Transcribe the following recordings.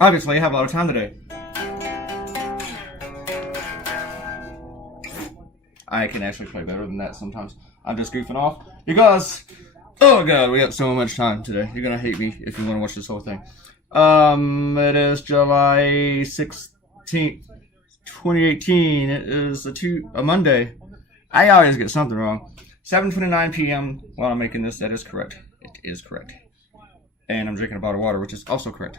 Obviously, I have a lot of time today. I can actually play better than that sometimes. I'm just goofing off because, oh god, we got so much time today. You're gonna hate me if you want to watch this whole thing. It is July 16th, 2018. It is a Monday. I always get something wrong. 7:29 p.m. while I'm making this. That is correct. It is correct. And I'm drinking a bottle of water, which is also correct.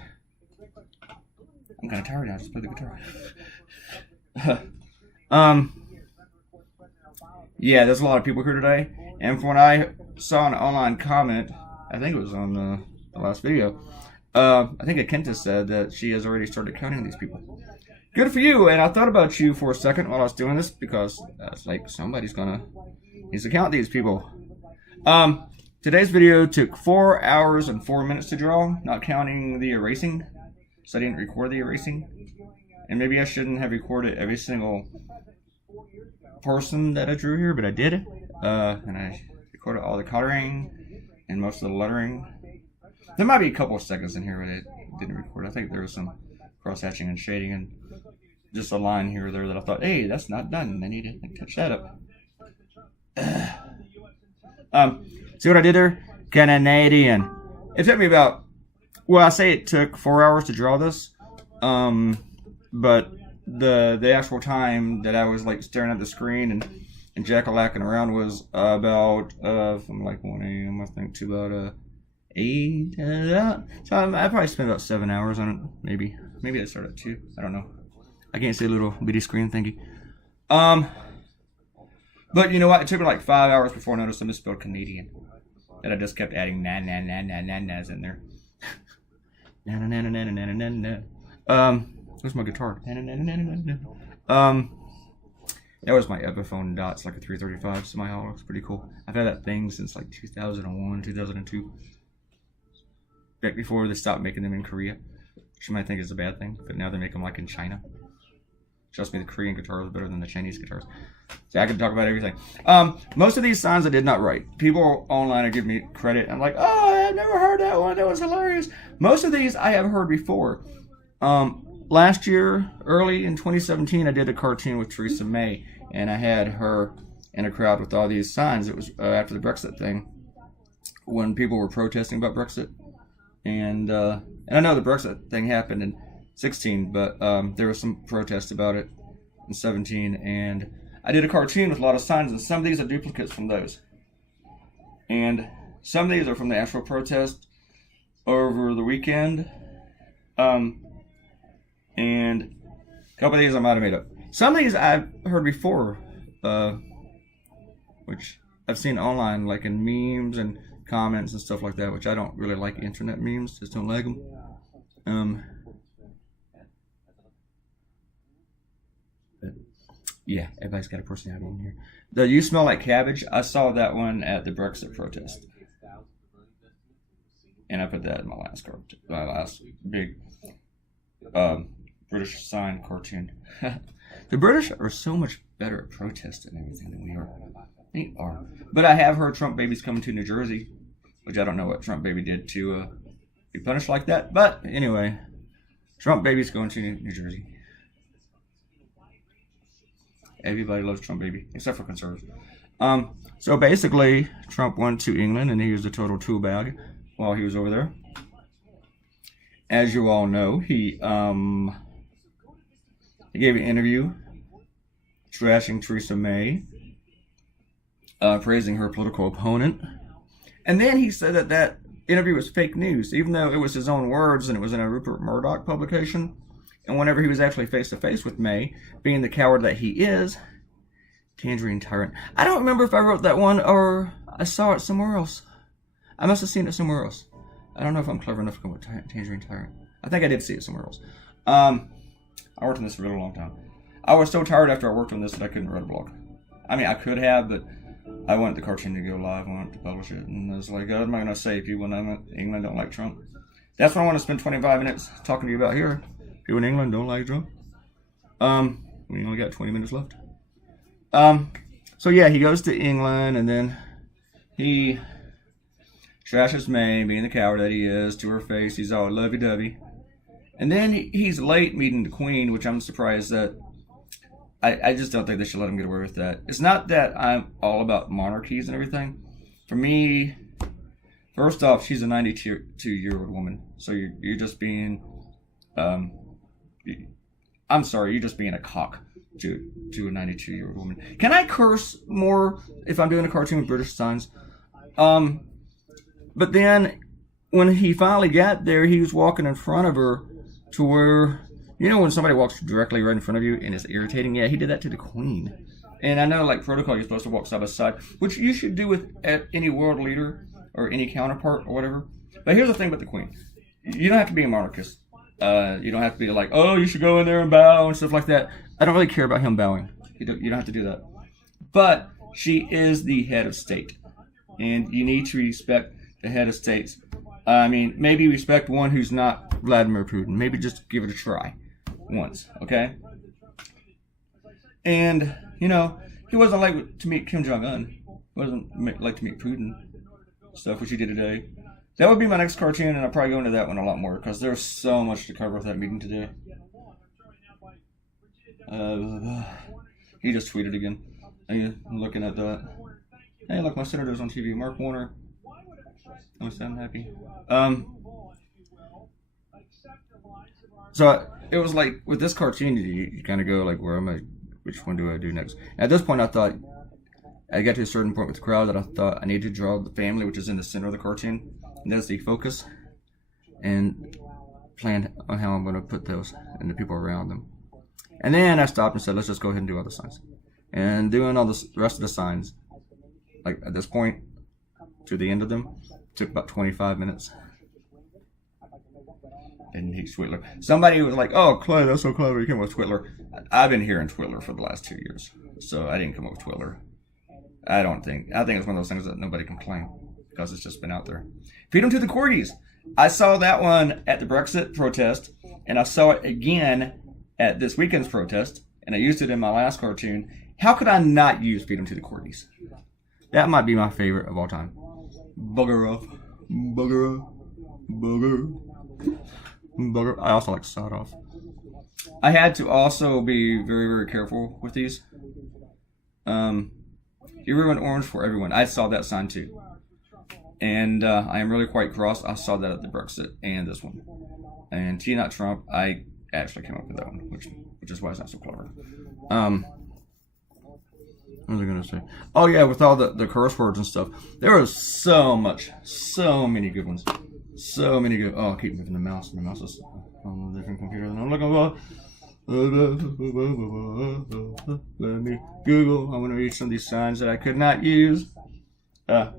I'm kind of tired now. I just play the guitar. Yeah, there's a lot of people here today. And from what I saw an online comment, I think it was on the last video, I think Akenta said that she has already started counting these people. Good for you. And I thought about you for a second while I was doing this because I was like, somebody's needs to count these people. Today's video took 4 hours and 4 minutes to draw, not counting the erasing. So I didn't record the erasing. And maybe I shouldn't have recorded every single person that I drew here, but I did. And I recorded all the coloring and most of the lettering. There might be a couple of seconds in here that I didn't record. I think there was some cross-hatching and shading and just a line here or there that I thought, hey, that's not done. I need to touch that up. See what I did there? Canadian. It took me about, well, I say it took 4 hours to draw this, but the actual time that I was like staring at the screen and jack-a-lacking around was about from like 1 a.m. I think to about 8. So I probably spent about 7 hours on it. Maybe I started at 2. I don't know. I can't see a little bitty screen thingy. But you know what? It took me like 5 hours before I noticed I misspelled Canadian. And I just kept adding nas in there. Where's my guitar? That was my Epiphone Dots, like a 335 semi-hollow. It's pretty cool. I've had that thing since like 2001, 2002. Back before they stopped making them in Korea, which you might think is a bad thing, but now they make them like in China. Trust me, the Korean guitars are better than the Chinese guitars. So I can talk about everything. Most of these signs I did not write. People online are giving me credit. I'm like, oh, I've never heard that one. That was hilarious. Most of these I have heard before. Last year, early in 2017, I did a cartoon with Theresa May, and I had her in a crowd with all these signs. It was after the Brexit thing, when people were protesting about Brexit. And I know the Brexit thing happened in 16, but there was some protest about it in 17, and I did a cartoon with a lot of signs, and some of these are duplicates from those. And some of these are from the actual protest over the weekend. And a couple of these I might have made up. Some of these I've heard before, which I've seen online, like in memes and comments and stuff like that, which I don't really like internet memes, just don't like them. But yeah, everybody's got a personality in here. The You Smell Like Cabbage, I saw that one at the Brexit protest. And I put that in my last big British sign cartoon. The British are so much better at protest and everything than we are. They are. But I have heard Trump baby's coming to New Jersey, which I don't know what Trump baby did to be punished like that. But anyway, Trump baby's going to New Jersey. Everybody loves Trump baby, except for conservatives. So basically, Trump went to England and he used a total tool bag while he was over there. As you all know, he gave an interview trashing Theresa May, praising her political opponent. And then he said that that interview was fake news, even though it was his own words and it was in a Rupert Murdoch publication. And whenever he was actually face-to-face with May, being the coward that he is, Tangerine Tyrant. I don't remember if I wrote that one or I saw it somewhere else. I must have seen it somewhere else. I don't know if I'm clever enough to come with Tangerine Tyrant. I think I did see it somewhere else. I worked on this for a really long time. I was so tired after I worked on this that I couldn't write a blog. I mean, I could have, but I want the cartoon to go live. I want to publish it. And I was like, I'm not going to say people in England don't like Trump. That's what I want to spend 25 minutes talking to you about here. People in England don't like Trump. We only got 20 minutes left. So yeah, he goes to England, and then he trashes May, being the coward that he is, to her face. He's all lovey-dovey. And then he's late meeting the Queen, which I'm surprised that... I just don't think they should let him get away with that. It's not that I'm all about monarchies and everything. For me, first off, she's a 92-year-old woman. So you're just being... I'm sorry, you're just being a cock to a 92-year-old woman. Can I curse more if I'm doing a cartoon with British signs? But then, when he finally got there, he was walking in front of her to where... You know when somebody walks directly right in front of you and it's irritating? Yeah, he did that to the Queen. And I know, like, protocol, you're supposed to walk side by side, which you should do with any world leader or any counterpart or whatever. But here's the thing about the Queen. You don't have to be a monarchist. You don't have to be like, oh, you should go in there and bow and stuff like that. I don't really care about him bowing. You don't have to do that. But she is the head of state. And you need to respect the head of states. I mean, maybe respect one who's not Vladimir Putin. Maybe just give it a try. Once, okay? And, you know, he wasn't like to meet Kim Jong-un. Wasn't like to meet Putin. Stuff which he did today. That would be my next cartoon, and I'll probably go into that one a lot more, because there's so much to cover with that meeting today. He just tweeted again. I'm looking at that. Hey, look, my senator's on TV. Mark Warner. Oh, sound happy. So it was like with this cartoon, you kind of go like, where am I? Which one do I do next? At this point, I thought I got to a certain point with the crowd that I thought I need to draw the family, which is in the center of the cartoon, and that's the focus, and plan on how I'm going to put those and the people around them. And then I stopped and said, let's just go ahead and do other signs. And doing all the rest of the signs, like at this point, to the end of them, took about 25 minutes. And he's Twitler. Somebody was like, oh, Clay, that's so clever. You came up with Twitler. I've been hearing Twitler for the last 2 years. So I didn't come up with Twitler. I think it's one of those things that nobody can claim. Because it's just been out there. Feed them to the corgis. I saw that one at the Brexit protest. And I saw it again at this weekend's protest. And I used it in my last cartoon. How could I not use Feed them to the corgis? That might be my favorite of all time. Bugger off. Bugger off. Bugger. Bugger. I also like sawed off. I had to also be very, very careful with these. You ruin orange for everyone. I saw that sign too. And I am really quite cross. I saw that at the Brexit and this one. And T not Trump, I actually came up with that one, which is why it's not so clever. What was I going to say? Oh yeah, with all the curse words and stuff. There was so many good ones. So many good... Oh, I keep moving the mouse. The mouse is on a different computer than I'm looking for. Let me Google. I'm going to read some of these signs that I could not use. Yep,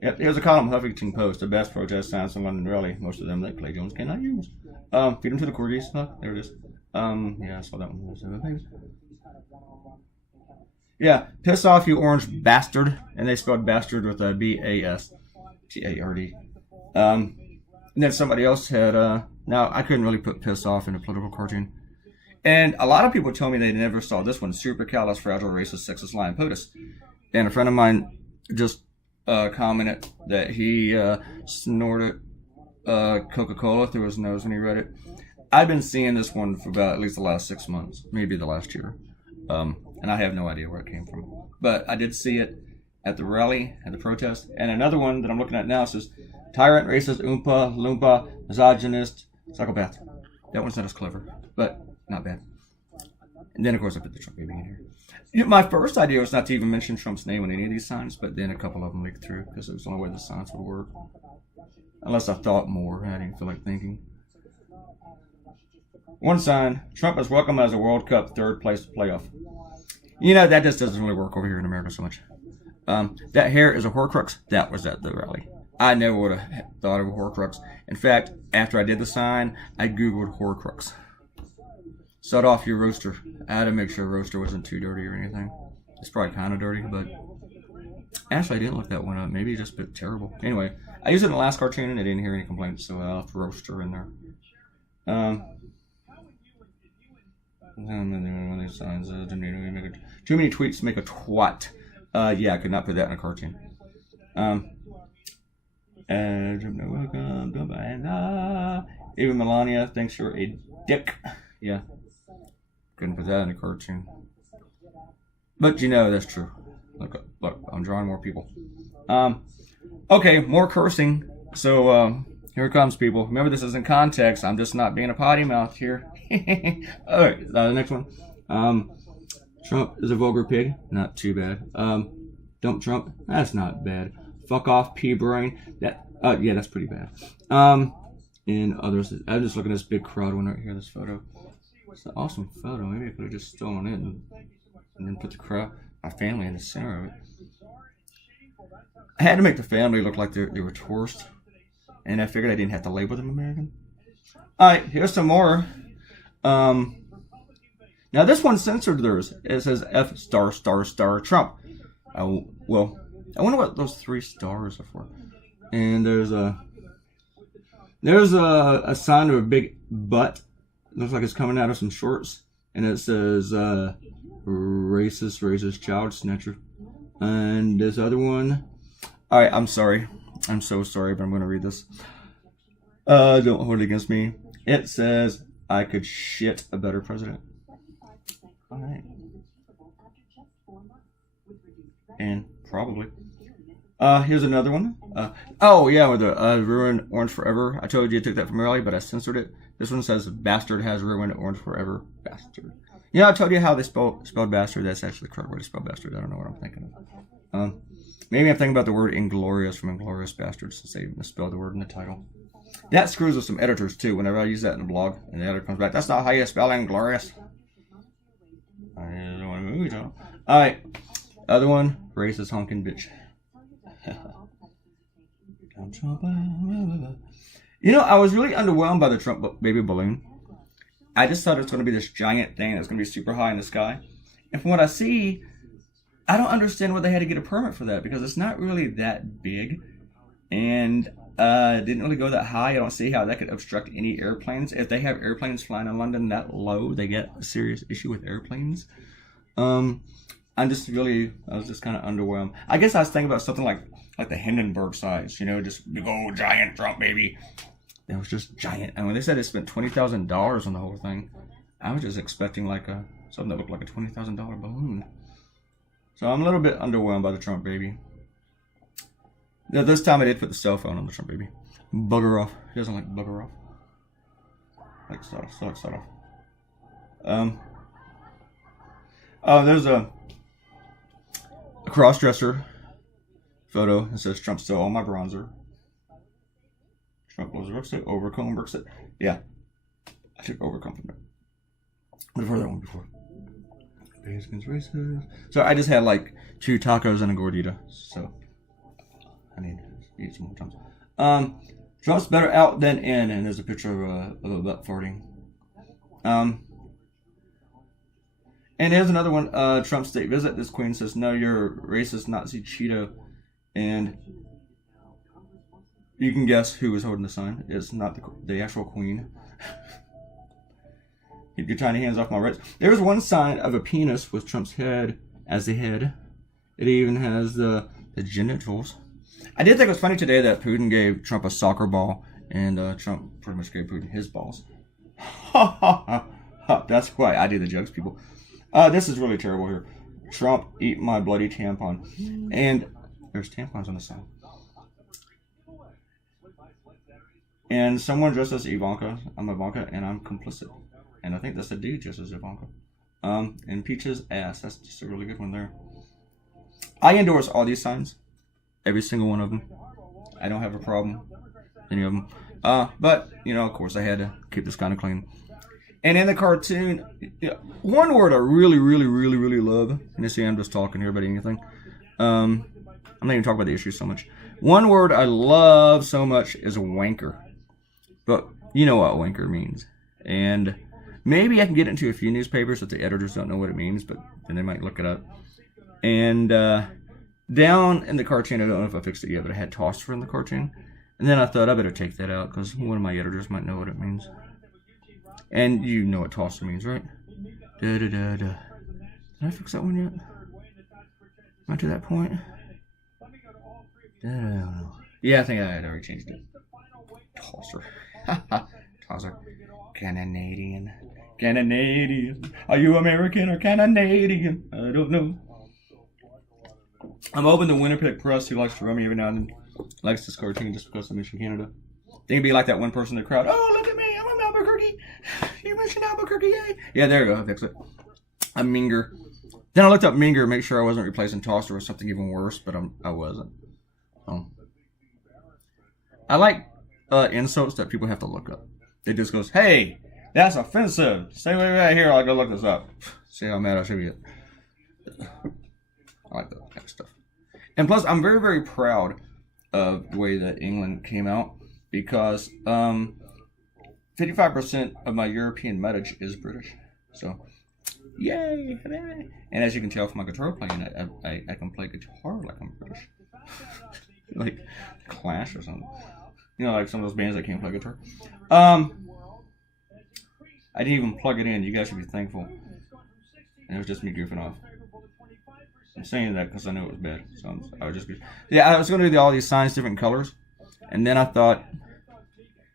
here's a column, Huffington Post. The best protest signs in London rally. Most of them that Claytoonz cannot use. Feed them to the corgis. Huh, there it is. Yeah, I saw that one. There's other things. Yeah, piss off, you orange bastard. And they spelled bastard with a B-A-S-T-A-R-D. And then somebody else had, now I couldn't really put piss off in a political cartoon. And a lot of people told me they never saw this one, supercalifragilisticexpialidocious, lying POTUS. And a friend of mine just commented that he snorted Coca-Cola through his nose when he read it. I've been seeing this one for about at least the last 6 months, maybe the last year. And I have no idea where it came from. But I did see it at the rally, at the protest. And another one that I'm looking at now says, tyrant, racist, oompa, loompa, misogynist, psychopath. That one's not as clever, but not bad. And then, of course, I put the Trump baby in here. Yeah, my first idea was not to even mention Trump's name on any of these signs, but then a couple of them leaked through because it was the only way the signs would work. Unless I thought more. I didn't feel like thinking. One sign, Trump is welcome as a World Cup third place playoff. You know, that just doesn't really work over here in America so much. That hair is a Horcrux. That was at the rally. I never would have thought of a Horcrux. In fact, after I did the sign, I Googled Horcrux. Shut off your roaster. I had to make sure the roaster wasn't too dirty or anything. It's probably kind of dirty, but Actually, I didn't look that one up. Maybe just a bit terrible. Anyway, I used it in the last cartoon and I didn't hear any complaints, so I'll have to roast her in there. Too many tweets make a twat. Yeah, I could not put that in a cartoon. Even Melania thinks you're a dick. Yeah, couldn't put that in a cartoon. But you know that's true. Look, I'm drawing more people. Okay, more cursing. So here it comes, people. Remember, this is in context. I'm just not being a potty mouth here. All right, the next one. Trump is a vulgar pig. Not too bad. Dump Trump. That's not bad. Fuck off, pea brain. That. Yeah, that's pretty bad. And others. I'm just looking at this big crowd one right here. This photo. It's an awesome photo. Maybe I could have just stolen it and then put the crowd, my family, in the center of it. I had to make the family look like they were tourists, and I figured I didn't have to label them American. All right, here's some more. Now this one censored theirs. It says F *** Trump. Well, I wonder what those 3 stars are for. And there's a sign of a big butt. It looks like it's coming out of some shorts, and it says racist child snatcher. And this other one. All right, I'm sorry. I'm so sorry, but I'm going to read this. Don't hold it against me. It says, I could shit a better president. All right. And probably. Here's another one. Oh, yeah, with the ruin Orange Forever. I told you I took that from earlier, but I censored it. This one says, bastard has ruined Orange Forever. Bastard. Yeah, I told you how they spelled bastard. That's actually the correct way to spell bastard. I don't know what I'm thinking of. Maybe I'm thinking about the word inglorious from Inglourious Basterds, since they misspelled the word in the title. That screws with some editors, too, whenever I use that in a blog, and the editor comes back, that's not how you spell inglorious. Alright, other one, racist honking bitch. You know, I was really underwhelmed by the Trump baby balloon. I just thought it was going to be this giant thing that's going to be super high in the sky. And from what I see, I don't understand why they had to get a permit for that, because it's not really that big. And it didn't really go that high. I don't see how that could obstruct any airplanes. If they have airplanes flying in London that low, they get a serious issue with airplanes. I was just kind of underwhelmed. I guess I was thinking about something like the Hindenburg size, you know, just big old giant Trump baby. It was just giant. And when they said they spent $20,000 on the whole thing, I was just expecting like something that looked like a $20,000 balloon. So I'm a little bit underwhelmed by the Trump baby. Now, this time I did put the cell phone on the Trump baby. Bugger off. He doesn't like bugger off. Like start off. There's a cross-dresser photo that says Trump stole all my bronzer. Trump was Brexit, overcome Brexit. Yeah, I took overcome from it. What have that one before? So I just had like 2 tacos and a gordita. So I need to eat some more Trumps. Trump's better out than in, and there's a picture of a butt farting. And here's another one. Trump state visit. This queen says, "No, you're a racist Nazi Cheeto," and you can guess who was holding the sign. It's not the actual queen. Keep your tiny hands off my rights. There's one sign of a penis with Trump's head as the head. It even has the genitals. I did think it was funny today that Putin gave Trump a soccer ball, and Trump pretty much gave Putin his balls. Ha ha ha ha. That's why I do the jokes, people. This is really terrible here. Trump, eat my bloody tampon. And there's tampons on the side. And someone dressed as Ivanka. I'm Ivanka, and I'm complicit. And I think that's a dude dressed as Ivanka. And Peach's ass. That's just a really good one there. I endorse all these signs. Every single one of them. I don't have a problem with any of them. But, you know, of course, I had to keep this kind of clean. And in the cartoon, one word I really, really, really, really love. And you see, I'm just talking here about anything. I'm not even talking about the issue so much. One word I love so much is wanker. But you know what wanker means. And maybe I can get into a few newspapers if the editors don't know what it means, but then they might look it up. And Down in the cartoon, I don't know if I fixed it yet, but I had tosser in the cartoon. And then I thought I better take that out because one of my editors might know what it means. And you know what tosser means, right? Da da da da. Did I fix that one yet? Am I to that point? Yeah, I think I had already changed it. Tosser. Tosser. Canadian. Canadian. Are you American or Canadian? I don't know. I'm hoping the Winnipeg Press, who likes to run me every now and then, likes this cartoon just because I mentioned Canada. They can be like that one person in the crowd. Oh, look at me. I'm from Albuquerque. You mentioned Albuquerque, yay. Yeah, there you go. I fixed it. I'm Minger. Then I looked up Minger to make sure I wasn't replacing Tosser with something even worse, but I wasn't. I like insults that people have to look up. It just goes, hey, that's offensive. Stay right here. I'll go look this up. See how mad I should get. I like that kind of stuff. And plus, I'm very, very proud of the way that England came out because 55% of my European metage is British. So, yay! And as you can tell from my guitar playing, I can play guitar like I'm British. Like Clash or something. You know, like some of those bands that can't play guitar. I didn't even plug it in. You guys should be thankful. And it was just me goofing off. I'm saying that because I know it was bad. So I was just goofing. Yeah, I was going to do all these signs different colors. And then I thought,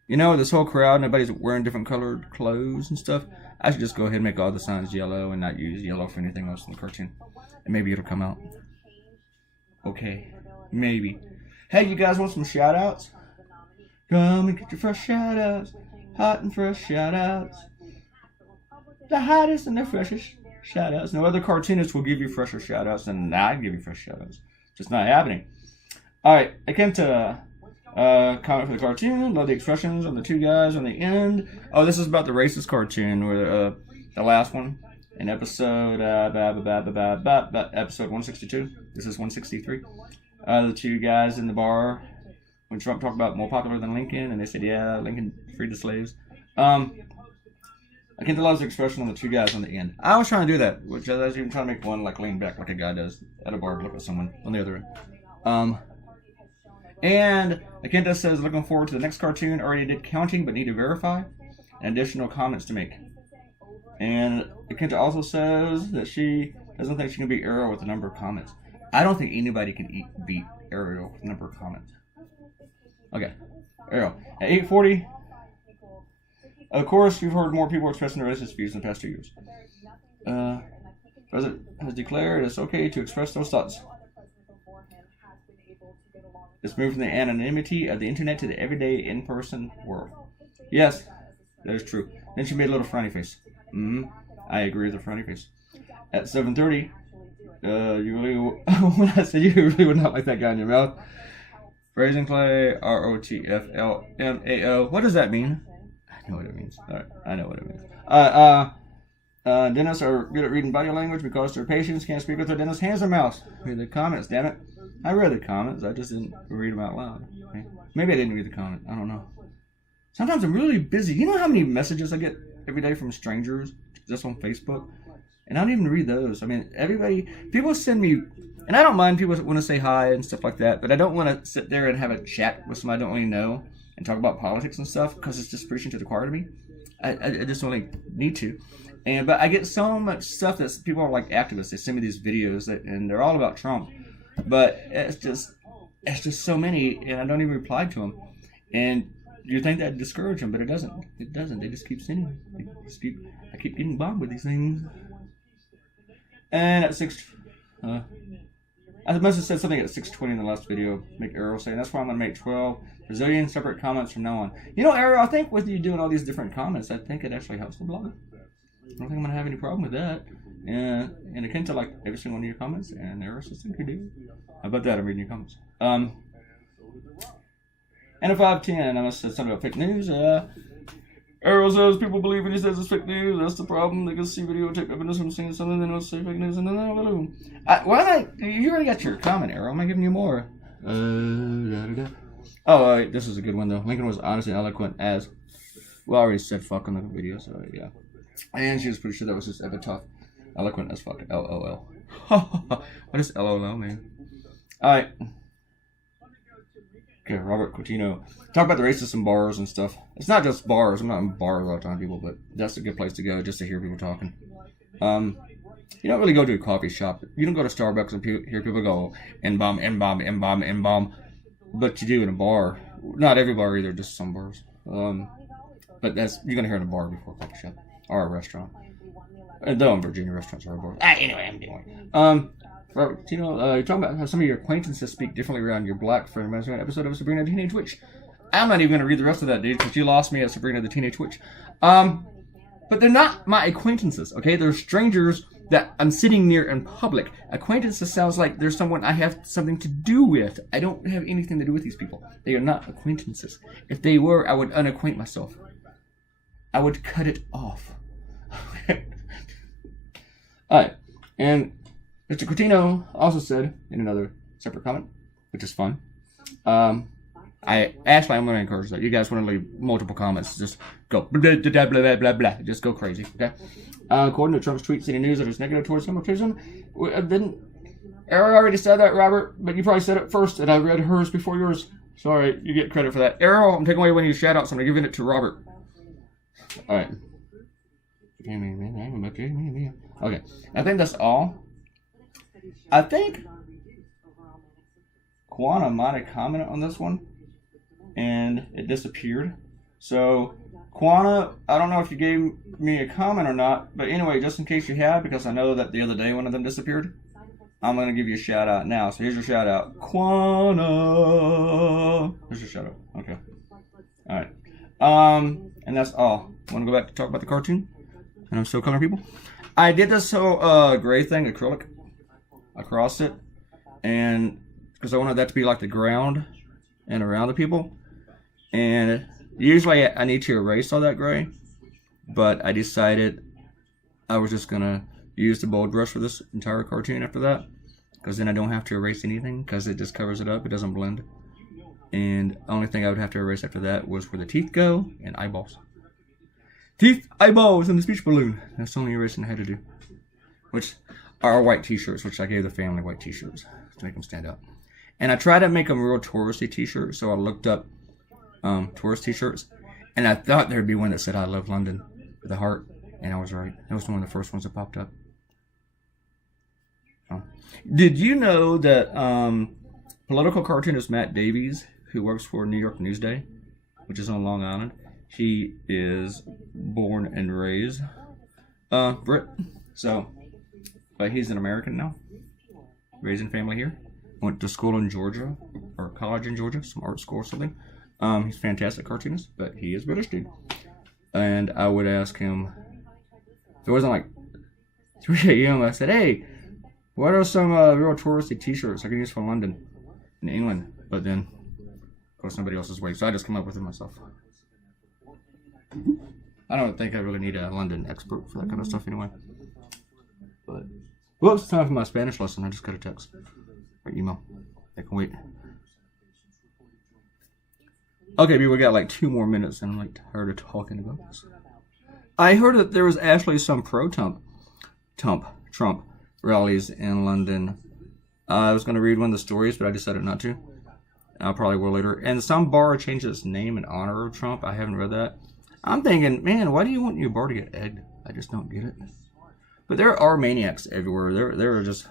you know, this whole crowd, nobody's wearing different colored clothes and stuff. I should just go ahead and make all the signs yellow and not use yellow for anything else in the cartoon. And maybe it'll come out. Okay. Maybe. Hey, you guys want some shout-outs? Come and get your fresh shout-outs. Hot and fresh shout-outs. The hottest and the freshest shout-outs. No other cartoonist will give you fresher shout-outs than I give you fresh shout-outs. Just not happening. Alright, I came to comment for the cartoon. Love the expressions on the two guys on the end. Oh, this is about the racist cartoon, where the last one in episode episode 162. This is 163. The two guys in the bar when Trump talked about more popular than Lincoln, and they said, yeah, Lincoln freed the slaves. I can't love the expression on the two guys on the end. I was trying to do that, which I was even trying to make one like lean back like a guy does at a bar, look at someone on the other end. And Akenta says, looking forward to the next cartoon. Already did counting, but need to verify. And additional comments to make. And Akenta also says that she doesn't think she can beat Arrow with the number of comments. I don't think anybody can beat Arrow with the number of comments. Okay, Arrow. At 8:40, of course, you've heard more people expressing their racist views in the past 2 years. President has declared it's okay to express those thoughts. It's moved from the anonymity of the internet to the everyday in-person world. Yes, that is true. Then she made a little frowny face. I agree with the frowny face. At 7:30, you really, when I said you really would not like that guy in your mouth. Phrasing play, ROTFLMAO. What does that mean? I know what it means. Alright, I know what it means. Dentists are good at reading body language because their patients can't speak with their dentist's hands or mouths. Read the comments, damn it. I read the comments, I just didn't read them out loud. Okay? Maybe I didn't read the comment, I don't know. Sometimes I'm really busy. You know how many messages I get every day from strangers just on Facebook? And I don't even read those. I mean, people send me, and I don't mind people want to say hi and stuff like that, but I don't want to sit there and have a chat with somebody I don't really know and talk about politics and stuff because it's just preaching to the choir to me. I just don't really need to. But I get so much stuff that people are like activists. They send me these videos and they're all about Trump. But it's just so many, and I don't even reply to them. And you think that'd discourage them, but it doesn't. It doesn't. They just keep sending. I keep getting bombed with these things. And at 6, I must have said something at 6:20 in the last video. Make Arrow say, and that's why I'm gonna make 12 Brazilian separate comments from now on. You know, Arrow, I think with you doing all these different comments, I think it actually helps the blog. I don't think I'm gonna have any problem with that. And Akenta like every single one of your comments, and Arrow says thank you, dude. How about that? I'm reading your comments. And at 5:10, I must have said something about fake news. Arrow says people believe when he says it's fake news. That's the problem. They can see videotape evidence from saying something, they don't say fake news, and then you already got your comment, Arrow. Am I giving you more? This is a good one though. Lincoln was honest and eloquent as well. I already said fuck on the video, so yeah. And she was pretty sure that was just epitaph. Eloquent as fuck. LOL. What is LOL, man? All right. Okay, Robert Coutinho. Talk about the racists in bars and stuff. It's not just bars. I'm not in bars all the time, people, but that's a good place to go just to hear people talking. You don't really go to a coffee shop. You don't go to Starbucks and hear people go, N-bomb, N-bomb, N-bomb, N-bomb. But you do in a bar. Not every bar either, just some bars. But that's you're going to hear in a bar before a coffee shop. Or a restaurant. Though in Virginia, restaurants are a bar. Anyway, I'm doing Robert, you're talking about how some of your acquaintances speak differently around your black friend. Reminds me of an episode of Sabrina the Teenage Witch. I'm not even going to read the rest of that, dude, because you lost me at Sabrina the Teenage Witch. But they're not my acquaintances, okay? They're strangers that I'm sitting near in public. Acquaintances sounds like there's someone I have something to do with. I don't have anything to do with these people. They are not acquaintances. If they were, I would unacquaint myself. I would cut it off. Alright, and Mr. Coutinho also said in another separate comment, which is fun. I'm going to encourage that. You guys want to leave multiple comments, just go blah, blah, blah, blah, blah, blah. Just go crazy, okay? According to Trump's tweet, any news that is negative towards him or prison, I already said that, Robert, but you probably said it first, and I read hers before yours. Sorry, you get credit for that. Errol, I'm taking away when you shout out, so I'm giving it to Robert. Alright. Okay, I think that's all. I think Quana might have commented on this one, and it disappeared. So, Quana, I don't know if you gave me a comment or not, but anyway, just in case you have, because I know that the other day one of them disappeared, I'm going to give you a shout out now. So here's your shout out. Quana! Here's your shout out. Okay. Alright. And that's all. Want to go back to talk about the cartoon? And I'm still coloring people? I did this whole gray thing, acrylic, across it, and because I wanted that to be like the ground and around the people. And usually I need to erase all that gray, but I decided I was just gonna use the bold brush for this entire cartoon after that, because then I don't have to erase anything, because it just covers it up, it doesn't blend. And the only thing I would have to erase after that was where the teeth go and eyeballs. Teeth, eyeballs, and the speech balloon. That's the only erasing I had to do. Which are white t-shirts, which I gave the family white t-shirts to make them stand out. And I tried to make them real touristy t-shirts, so I looked up tourist t-shirts, and I thought there'd be one that said I love London with a heart, and I was right. That was one of the first ones that popped up. Did you know that political cartoonist Matt Davies, who works for New York Newsday, which is on Long Island, he is born and raised Brit, so, but he's an American now, raising family here. Went to school in Georgia, or college in Georgia, some art school or something. He's a fantastic cartoonist, but he is British, dude. And I would ask him, if it wasn't like 3 a.m., I said, hey, what are some real touristy t-shirts I can use for London and England? But then, of course, somebody else's way, so I just come up with it myself. I don't think I really need a London expert for that kind of stuff anyway. But, whoops, it's time for my Spanish lesson. I just got a text or email. I can wait. Okay, we got like 2 more minutes and I'm like tired of talking about this. I heard that there was actually some pro-Trump rallies in London. I was going to read one of the stories, but I decided not to. I probably will later. And some bar changed its name in honor of Trump. I haven't read that. I'm thinking, man, why do you want your bar to get egged? I just don't get it. But there are maniacs everywhere. There are just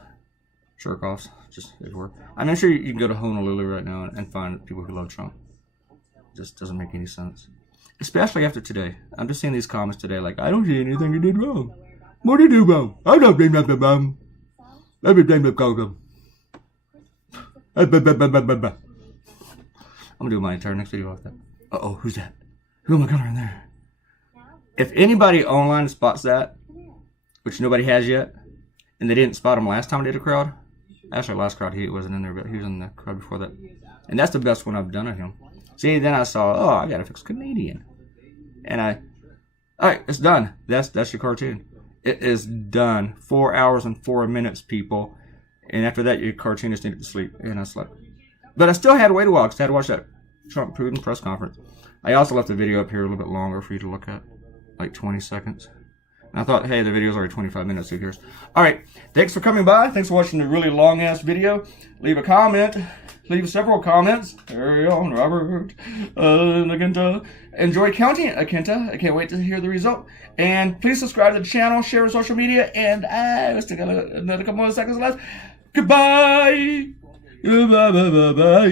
jerk-offs just everywhere. I'm sure you can go to Honolulu right now and find people who love Trump. It just doesn't make any sense. Especially after today. I'm just seeing these comments today like, I don't see anything you did wrong. What did you do wrong? I don't blame that wrong. I blame the problem. I'm gonna do my entire next video like that. Uh-oh, who's that? Who am I coloring there? If anybody online spots that, which nobody has yet, and they didn't spot him last time I did a crowd, actually last crowd he wasn't in there, but he was in the crowd before that. And that's the best one I've done of him. See, then I saw, oh, I gotta fix Canadian. And alright, it's done. That's your cartoon. It is done. 4 hours and 4 minutes, people. And after that, your cartoonist needed to sleep. And I slept. But I still had a way to watch. I had to watch that Trump Putin press conference. I also left the video up here a little bit longer for you to look at. Like 20 seconds. And I thought, hey, the video's already 25 minutes, who cares? Alright, thanks for coming by. Thanks for watching the really long-ass video. Leave a comment. Leave several comments. Carry on, Robert. Enjoy counting it, Akinta. I can't wait to hear the result. And please subscribe to the channel, share on social media, and I still got another couple more seconds left. Goodbye. Bye.